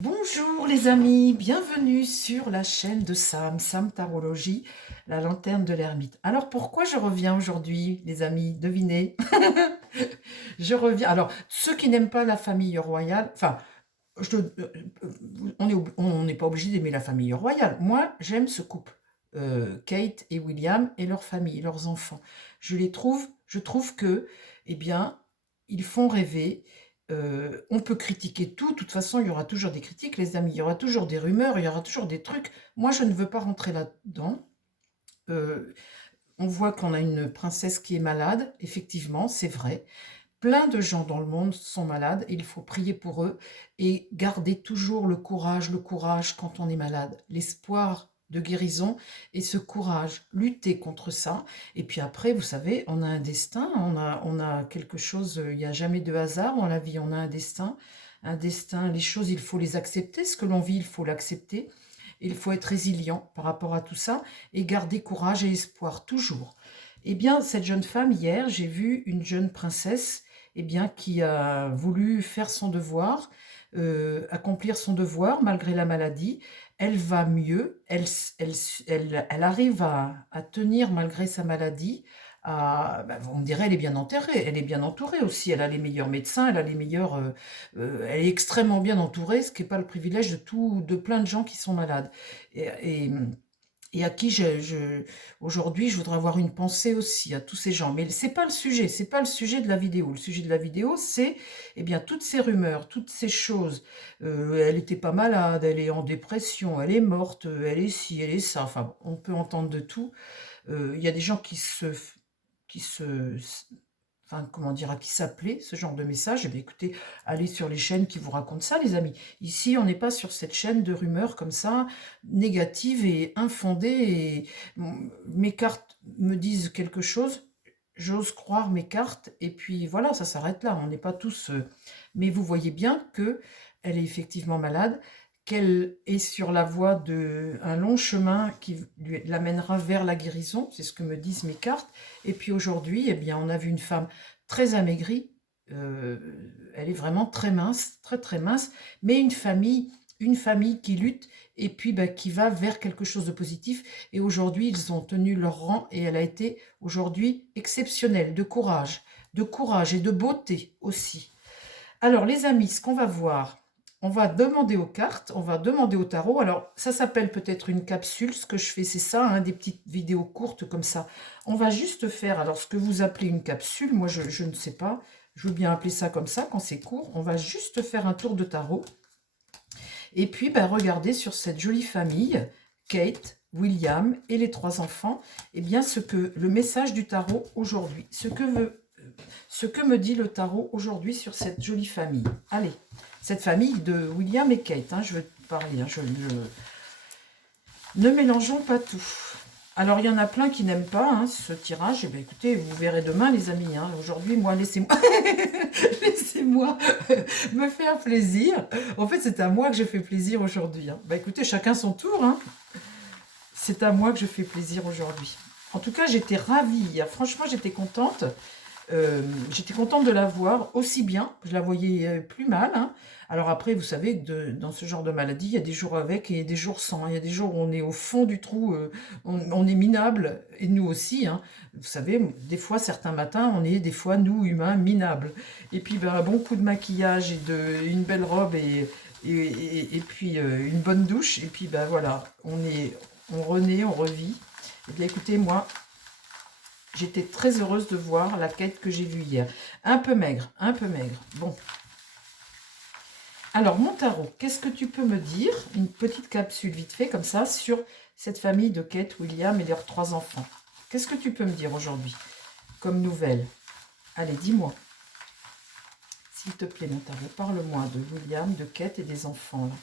Bonjour les amis, bienvenue sur la chaîne de Sam Tarologie, la lanterne de l'ermite. Alors pourquoi je reviens aujourd'hui les amis, devinez. Je reviens, alors ceux qui n'aiment pas la famille royale, enfin, on n'est pas obligé d'aimer la famille royale. Moi j'aime ce couple, Kate et William et leur famille, leurs enfants. Je trouve que, eh bien, ils font rêver. On peut critiquer tout, de toute façon, il y aura toujours des critiques, les amis, il y aura toujours des rumeurs, il y aura toujours des trucs. Moi, je ne veux pas rentrer là-dedans. Euh, on voit qu'on a une princesse qui est malade, effectivement, c'est vrai. Plein de gens dans le monde sont malades, et il faut prier pour eux et garder toujours le courage quand on est malade, l'espoir de guérison et ce courage, lutter contre ça. Et puis après, vous savez, on a un destin, on a quelque chose, il n'y a jamais de hasard dans la vie, on a un destin, les choses, il faut les accepter, ce que l'on vit, il faut l'accepter. Il faut être résilient par rapport à tout ça et garder courage et espoir toujours. Eh bien, cette jeune femme, hier, j'ai vu une jeune princesse qui a voulu faire son devoir, accomplir son devoir malgré la maladie. Elle va mieux, elle arrive à tenir malgré sa maladie. On me dirait elle est bien enterrée, elle est bien entourée aussi, elle a les meilleurs médecins, elle a les meilleurs, elle est extrêmement bien entourée, ce qui n'est pas le privilège de plein de gens qui sont malades. Et, et, et à qui aujourd'hui, je voudrais avoir une pensée aussi à tous ces gens. Mais c'est pas le sujet, c'est pas le sujet de la vidéo. Le sujet de la vidéo, c'est toutes ces rumeurs, toutes ces choses. Elle était pas malade, elle est en dépression, elle est morte, elle est ci, elle est ça. Enfin, on peut entendre de tout. Il y a des gens qui se, enfin, comment dire, à qui s'appeler ce genre de message. Eh bien, écoutez, allez sur les chaînes qui vous racontent ça, les amis. Ici, on n'est pas sur cette chaîne de rumeurs comme ça, négatives et infondées. Et mes cartes me disent quelque chose, j'ose croire mes cartes, et puis voilà, ça s'arrête là. On n'est pas tous. Mais vous voyez bien que elle est effectivement malade, qu'elle est sur la voie d'un long chemin qui l'amènera vers la guérison, c'est ce que me disent mes cartes. Et puis aujourd'hui, eh bien, on a vu une femme très amaigrie, euh, elle est vraiment très mince, très très mince, mais une famille qui lutte et puis qui va vers quelque chose de positif. Et aujourd'hui, ils ont tenu leur rang et elle a été aujourd'hui exceptionnelle, de courage et de beauté aussi. Alors, les amis, ce qu'on va voir, on va demander aux cartes, on va demander au tarot. Alors, ça s'appelle peut-être une capsule. Ce que je fais, c'est ça, hein, des petites vidéos courtes comme ça. On va juste faire, alors, ce que vous appelez une capsule. Moi, je ne sais pas. Je veux bien appeler ça comme ça quand c'est court. On va juste faire un tour de tarot. Et puis, regardez sur cette jolie famille, Kate, William et les 3 enfants, eh bien, le message du tarot aujourd'hui, ce que me dit le tarot aujourd'hui sur cette jolie famille. Allez, cette famille de William et Kate, hein, je veux te parler, hein, ne mélangeons pas tout. Alors, il y en a plein qui n'aiment pas hein, ce tirage. Eh bien, écoutez, vous verrez demain, les amis. Hein. Aujourd'hui, moi, laissez-moi laissez-moi me faire plaisir. En fait, c'est à moi que je fais plaisir aujourd'hui. Hein. Écoutez, chacun son tour. Hein. C'est à moi que je fais plaisir aujourd'hui. En tout cas, j'étais ravie. Franchement, j'étais contente de la voir aussi bien. Je la voyais plus mal. Hein. Alors après, vous savez que dans ce genre de maladie, il y a des jours avec et des jours sans. Hein. Il y a des jours où on est au fond du trou, on est minable, et nous aussi. Hein. Vous savez, des fois, certains matins, on est des fois, nous, humains, minables. Et puis, un bon coup de maquillage et une belle robe et puis une bonne douche. Et puis, voilà, on renaît, on revit. Et bien, écoutez, moi, j'étais très heureuse de voir la quête que j'ai vue hier. Un peu maigre, un peu maigre. Bon. Alors, mon tarot, qu'est-ce que tu peux me dire? Une petite capsule vite fait, comme ça, sur cette famille de Kate, William et leurs 3 enfants. Qu'est-ce que tu peux me dire aujourd'hui comme nouvelle? Allez, dis-moi. S'il te plaît, mon tarot, parle-moi de William, de Kate et des enfants, là.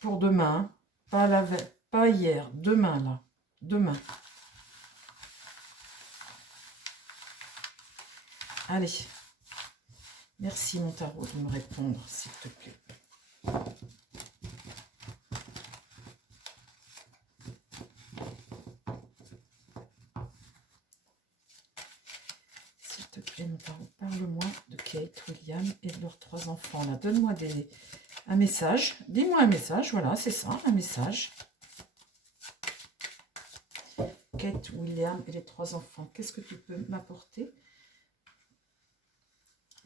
Pour demain, pas hier, demain, là. Demain. Allez. Merci, mon tarot, de me répondre, s'il te plaît. S'il te plaît, mon tarot, parle-moi de Kate, William et de leurs 3 enfants. Là, donne-moi des... Un message. Dis-moi un message. Voilà, c'est ça, un message. Kate, William et les 3 enfants. Qu'est-ce que tu peux m'apporter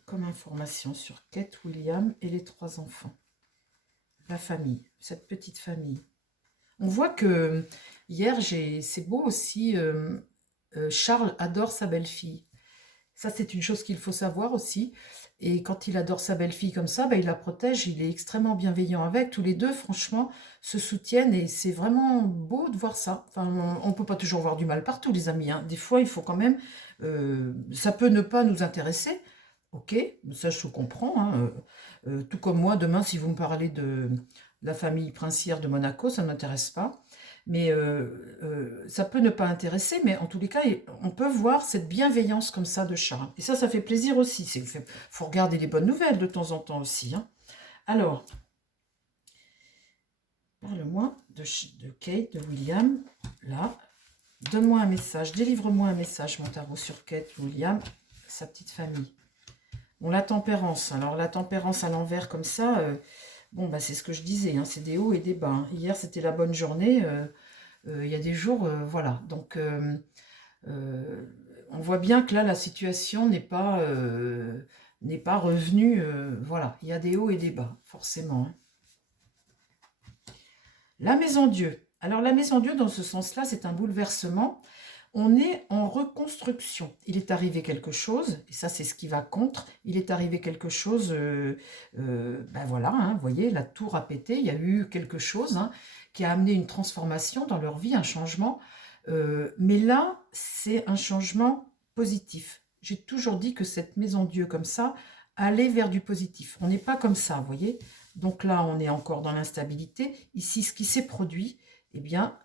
comme information sur Kate, William et les 3 enfants? La famille, cette petite famille. On voit que hier, c'est beau aussi, Charles adore sa belle-fille. Ça, c'est une chose qu'il faut savoir aussi. Et quand il adore sa belle-fille comme ça, bah, il la protège, il est extrêmement bienveillant avec. Tous les deux, franchement, se soutiennent et c'est vraiment beau de voir ça. Enfin, on ne peut pas toujours voir du mal partout, les amis, hein. Des fois, il faut quand même... ça peut ne pas nous intéresser. Ok, ça je comprends, hein. Tout comme moi, demain, si vous me parlez de la famille princière de Monaco, ça ne m'intéresse pas. Mais ça peut ne pas intéresser, mais en tous les cas, on peut voir cette bienveillance comme ça de Charles. Et ça fait plaisir aussi. Il faut regarder les bonnes nouvelles de temps en temps aussi, hein. Alors, parle-moi de Kate, de William. Là, donne-moi un message, délivre-moi un message, mon tarot, sur Kate, William, sa petite famille. Bon, la tempérance. Alors, la tempérance à l'envers comme ça, bon, bah, c'est ce que je disais, hein, c'est des hauts et des bas, hein. Hier, c'était la bonne journée. Il y a des jours, voilà. Donc, on voit bien que là, la situation n'est pas revenue. Voilà, il y a des hauts et des bas, forcément, hein. La maison Dieu. Alors, la maison Dieu, dans ce sens-là, c'est un bouleversement. On est en reconstruction. Il est arrivé quelque chose, et ça c'est ce qui va contre, il est arrivé quelque chose, ben voilà, hein, vous voyez, la tour a pété, il y a eu quelque chose, hein, qui a amené une transformation dans leur vie, un changement. Mais là, c'est un changement positif. J'ai toujours dit que cette maison Dieu comme ça allait vers du positif. On n'est pas comme ça, vous voyez. Donc là, on est encore dans l'instabilité. Ici, ce qui s'est produit, eh bien,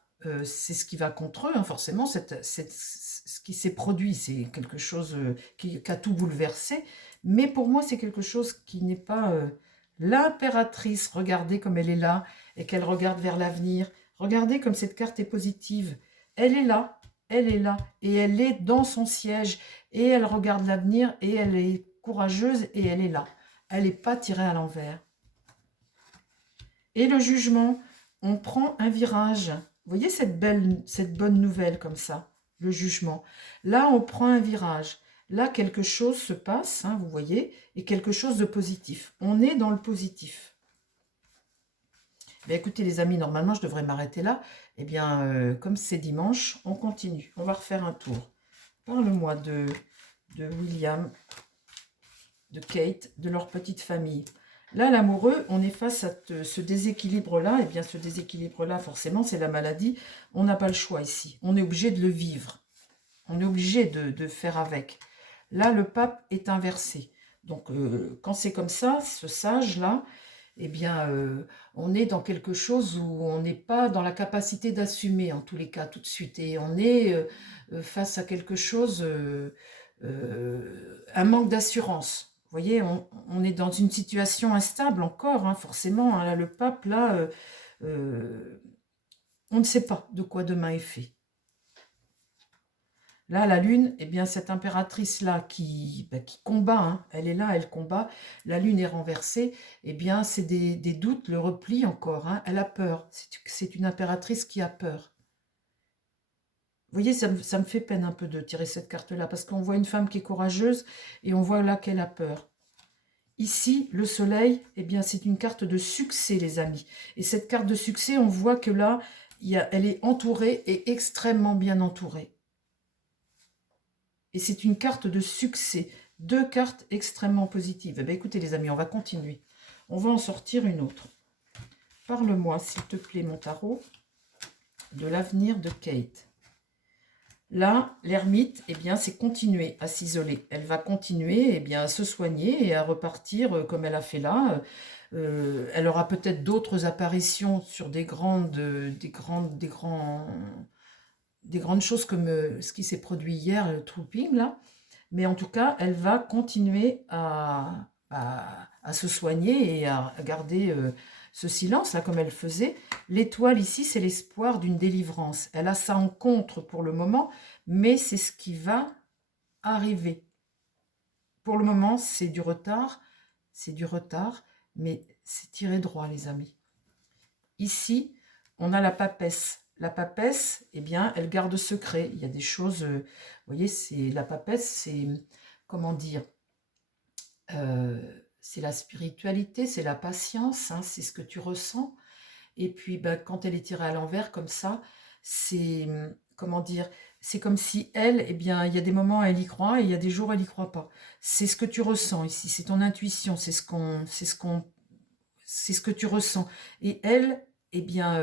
c'est ce qui va contre eux, hein, forcément. Ce qui s'est produit, c'est quelque chose qui a tout bouleversé. Mais pour moi, c'est quelque chose qui n'est pas l'impératrice. Regardez comme elle est là et qu'elle regarde vers l'avenir. Regardez comme cette carte est positive. Elle est là, et elle est dans son siège, et elle regarde l'avenir, et elle est courageuse, et elle est là. Elle n'est pas tirée à l'envers. Et le jugement, on prend un virage. Vous voyez cette bonne nouvelle comme ça, le jugement. Là, on prend un virage. Là, quelque chose se passe, hein, vous voyez, et quelque chose de positif. On est dans le positif. Ben, écoutez les amis, normalement, je devrais m'arrêter là. Eh bien, comme c'est dimanche, on continue. On va refaire un tour. Parle-moi de William, de Kate, de leur petite famille. Là, l'amoureux, on est face à ce déséquilibre-là. Eh bien, ce déséquilibre-là, forcément, c'est la maladie. On n'a pas le choix ici. On est obligé de le vivre. On est obligé de faire avec. Là, le pape est inversé. Donc, quand c'est comme ça, ce sage-là, eh bien, on est dans quelque chose où on n'est pas dans la capacité d'assumer, en tous les cas, tout de suite. Et on est face à quelque chose, un manque d'assurance. Vous voyez, on est dans une situation instable encore, hein, forcément. Hein, là, le pape, là, on ne sait pas de quoi demain est fait. Là, la lune, eh bien, cette impératrice-là qui combat, hein, elle est là, elle combat, la lune est renversée, eh bien, c'est des doutes, le repli encore, hein, elle a peur, c'est une impératrice qui a peur. Vous voyez, ça me fait peine un peu de tirer cette carte-là, parce qu'on voit une femme qui est courageuse, et on voit là qu'elle a peur. Ici, le soleil, eh bien, c'est une carte de succès, les amis. Et cette carte de succès, on voit que là, elle est entourée et extrêmement bien entourée. Et c'est une carte de succès. 2 cartes extrêmement positives. Eh bien, écoutez les amis, on va continuer. On va en sortir une autre. Parle-moi, s'il te plaît, mon tarot, de l'avenir de Kate. Là, l'ermite, eh bien, c'est continuer à s'isoler. Elle va continuer eh bien, à se soigner et à repartir comme elle a fait là. Elle aura peut-être d'autres apparitions sur des grandes choses comme ce qui s'est produit hier, le trooping, là. Mais en tout cas, elle va continuer à se soigner et à garder ce silence, là, comme elle faisait. L'étoile, ici, c'est l'espoir d'une délivrance. Elle a ça en contre pour le moment, mais c'est ce qui va arriver. Pour le moment, c'est du retard, mais c'est tiré droit, les amis. Ici, on a la papesse. La papesse, eh bien, elle garde secret. Il y a des choses, vous voyez, c'est la papesse, c'est, comment dire, c'est la spiritualité, c'est la patience, hein, c'est ce que tu ressens. Et puis, ben, quand elle est tirée à l'envers comme ça, c'est, comment dire, c'est comme si elle, eh bien, il y a des moments elle y croit et il y a des jours elle y croit pas. C'est ce que tu ressens ici, c'est ton intuition, c'est ce que tu ressens. Et elle, eh bien,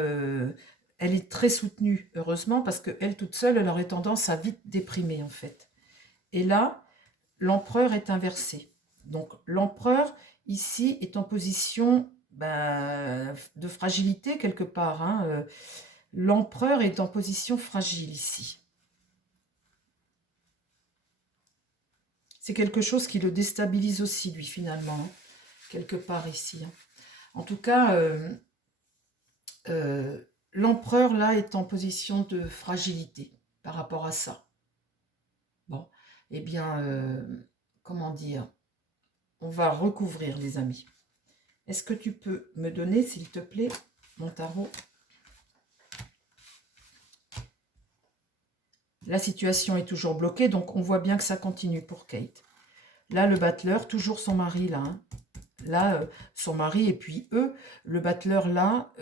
elle est très soutenue, heureusement, parce que elle toute seule, elle aurait tendance à vite déprimer en fait. Et là, l'empereur est inversé. Donc l'empereur, ici, est en position ben, de fragilité quelque part. Hein. L'empereur est en position fragile ici. C'est quelque chose qui le déstabilise aussi, lui, finalement, hein, quelque part ici. Hein. En tout cas, l'empereur, là, est en position de fragilité par rapport à ça. Bon, eh bien, comment dire, on va recouvrir, les amis. Est-ce que tu peux me donner, s'il te plaît, mon tarot? La situation est toujours bloquée, donc on voit bien que ça continue pour Kate. Là, le battleur, toujours son mari, là. Hein. Là, son mari, et puis eux, le battleur, là,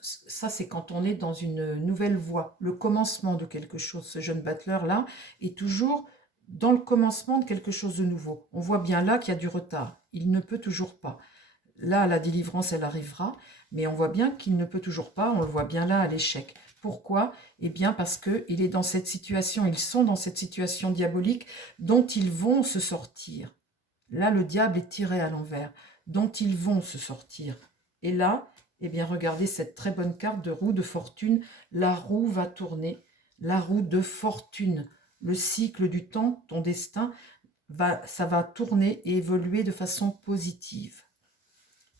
ça, c'est quand on est dans une nouvelle voie. Le commencement de quelque chose, ce jeune battleur, là, est toujours dans le commencement de quelque chose de nouveau. On voit bien là qu'il y a du retard. Il ne peut toujours pas. Là, la délivrance, elle arrivera, mais on voit bien qu'il ne peut toujours pas, on le voit bien là à l'échec. Pourquoi? Eh bien parce qu'il est dans cette situation, ils sont dans cette situation diabolique dont ils vont se sortir. Là, le diable est tiré à l'envers, dont ils vont se sortir. Et là, eh bien regardez cette très bonne carte de roue de fortune, la roue va tourner, la roue de fortune, le cycle du temps, ton destin, ça va tourner et évoluer de façon positive.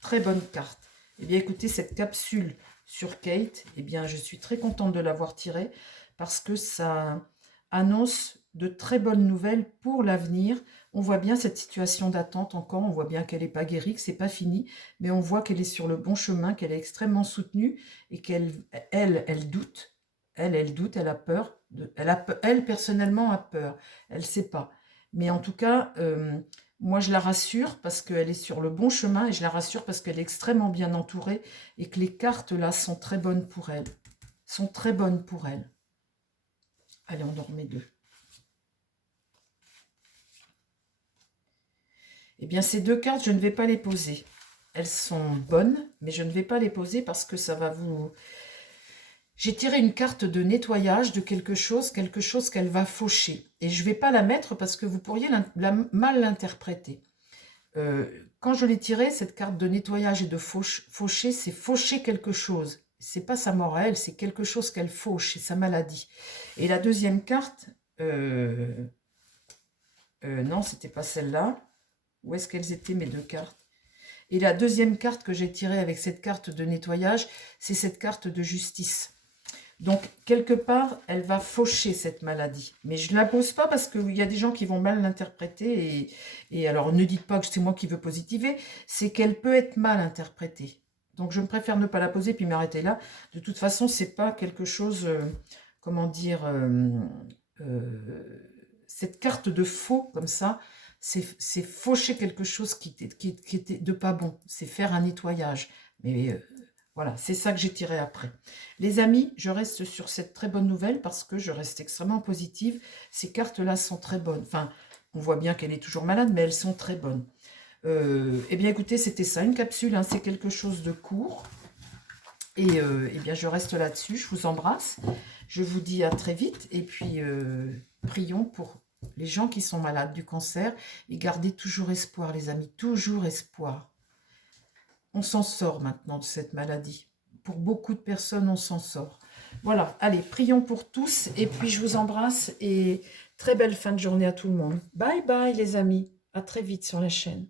Très bonne carte. Eh bien, écoutez, cette capsule sur Kate, eh bien, je suis très contente de l'avoir tirée parce que ça annonce de très bonnes nouvelles pour l'avenir. On voit bien cette situation d'attente encore, on voit bien qu'elle n'est pas guérie, que ce n'est pas fini, mais on voit qu'elle est sur le bon chemin, qu'elle est extrêmement soutenue et elle doute. Elle doute, elle a peur. Elle, personnellement, a peur. Elle ne sait pas. Mais en tout cas... moi, je la rassure parce qu'elle est sur le bon chemin et je la rassure parce qu'elle est extrêmement bien entourée et que les cartes, là, sont très bonnes pour elle. Sont très bonnes pour elle. Allez, on en remet deux. Eh bien, ces deux cartes, je ne vais pas les poser. Elles sont bonnes, mais je ne vais pas les poser parce que ça va vous... J'ai tiré une carte de nettoyage de quelque chose qu'elle va faucher. Et je ne vais pas la mettre parce que vous pourriez mal l'interpréter. Quand je l'ai tirée, cette carte de nettoyage et de faucher, c'est faucher quelque chose. C'est pas sa mort à elle, c'est quelque chose qu'elle fauche, c'est sa maladie. Et la deuxième carte, non, c'était pas celle-là. Où est-ce qu'elles étaient mes deux cartes? Et la deuxième carte que j'ai tirée avec cette carte de nettoyage, c'est cette carte de justice. Donc, quelque part, elle va faucher cette maladie. Mais je ne la pose pas parce qu'il y a des gens qui vont mal l'interpréter. Et alors, ne dites pas que c'est moi qui veux positiver. C'est qu'elle peut être mal interprétée. Donc, je préfère ne pas la poser puis m'arrêter là. De toute façon, ce n'est pas quelque chose... comment dire... cette carte de faux, comme ça, c'est faucher quelque chose qui était de pas bon. C'est faire un nettoyage. Mais... voilà, c'est ça que j'ai tiré après. Les amis, je reste sur cette très bonne nouvelle parce que je reste extrêmement positive. Ces cartes-là sont très bonnes. Enfin, on voit bien qu'elle est toujours malade, mais elles sont très bonnes. Eh bien, écoutez, c'était ça, une capsule. Hein, c'est quelque chose de court. Et eh bien, je reste là-dessus. Je vous embrasse. Je vous dis à très vite. Et puis, prions pour les gens qui sont malades du cancer. Et gardez toujours espoir, les amis. Toujours espoir. On s'en sort maintenant de cette maladie. Pour beaucoup de personnes, on s'en sort. Voilà, allez, prions pour tous. Et puis, je vous embrasse et très belle fin de journée à tout le monde. Bye bye les amis. À très vite sur la chaîne.